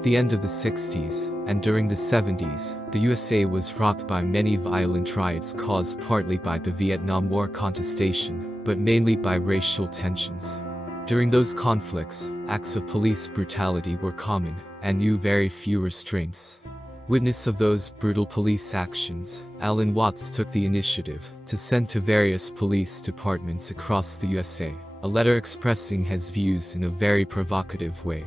At the end of the 60s, and during the 70s, the USA was rocked by many violent riots caused partly by the Vietnam War contestation, but mainly by racial tensions. During those conflicts, acts of police brutality were common, and knew very few restraints. Witness of those brutal police actions, Alan Watts took the initiative to send to various police departments across the USA a letter expressing his views in a very provocative way.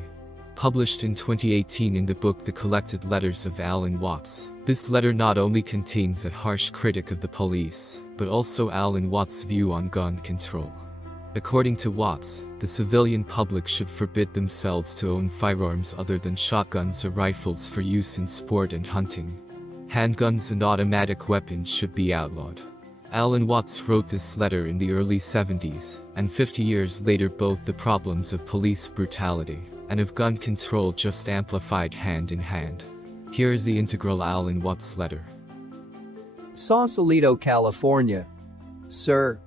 Published in 2018 in the book The Collected Letters of Alan Watts, this letter not only contains a harsh critic of the police, but also Alan Watts' view on gun control. According to Watts, the civilian public should forbid themselves to own firearms other than shotguns or rifles for use in sport and hunting. Handguns and automatic weapons should be outlawed. Alan Watts wrote this letter in the early 70s, and 50 years later both the problems of police brutality and of gun control just amplified hand in hand. Here is the integral Alan Watts letter. Sausalito, California. Sir,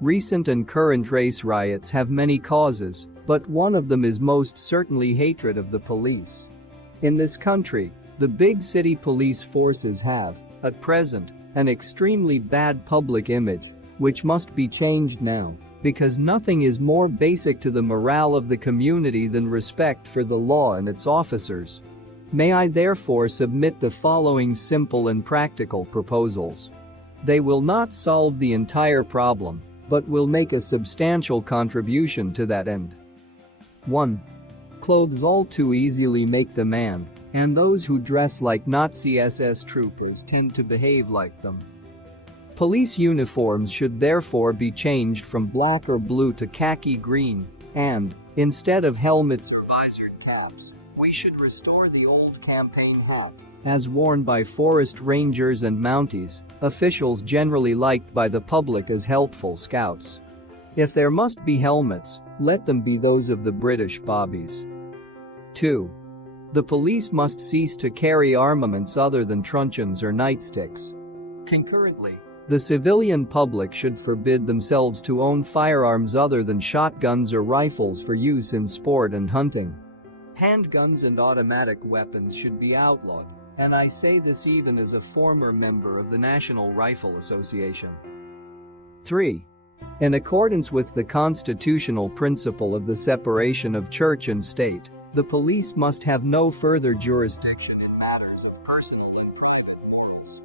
recent and current race riots have many causes, but one of them is most certainly hatred of the police. In this country, the big city police forces have, at present, an extremely bad public image, which must be changed now, because nothing is more basic to the morale of the community than respect for the law and its officers. May I therefore submit the following simple and practical proposals. They will not solve the entire problem, but will make a substantial contribution to that end. 1. Clothes all too easily make the man, and those who dress like Nazi SS troopers tend to behave like them. Police uniforms should therefore be changed from black or blue to khaki green, and, instead of helmets or visored caps, we should restore the old campaign hat, as worn by forest rangers and Mounties, officials generally liked by the public as helpful scouts. If there must be helmets, let them be those of the British bobbies. 2. The police must cease to carry armaments other than truncheons or nightsticks. Concurrently, the civilian public should forbid themselves to own firearms other than shotguns or rifles for use in sport and hunting. Handguns and automatic weapons should be outlawed, and I say this even as a former member of the National Rifle Association. 3. In accordance with the constitutional principle of the separation of church and state, the police must have no further jurisdiction in matters of personal and private morals.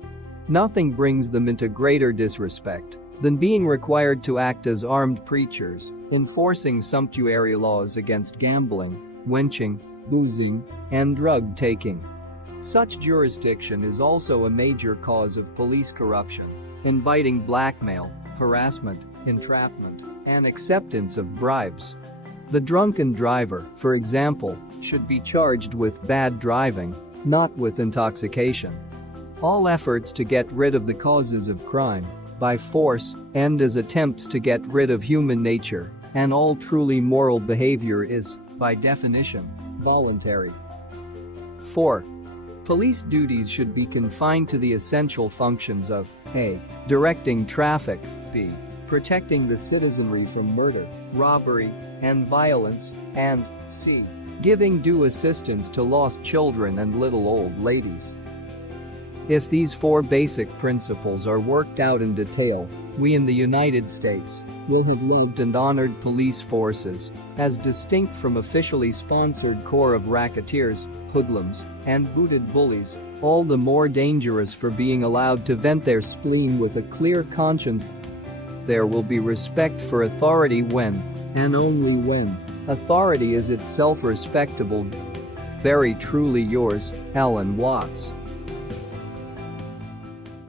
Nothing brings them into greater disrespect than being required to act as armed preachers, enforcing sumptuary laws against gambling, wenching, boozing, and drug-taking. Such jurisdiction is also a major cause of police corruption, inviting blackmail, harassment, entrapment, and acceptance of bribes. The drunken driver, for example, should be charged with bad driving, not with intoxication. All efforts to get rid of the causes of crime by force end as attempts to get rid of human nature, and all truly moral behavior is, by definition, voluntary. 4. Police duties should be confined to the essential functions of A. Directing traffic, B. Protecting the citizenry from murder, robbery, and violence, and C. Giving due assistance to lost children and little old ladies. If these 4 basic principles are worked out in detail, we in the United States will have loved and honored police forces, as distinct from officially sponsored corps of racketeers, hoodlums, and booted bullies, all the more dangerous for being allowed to vent their spleen with a clear conscience. There will be respect for authority when, and only when, authority is itself respectable. Very truly yours, Alan Watts.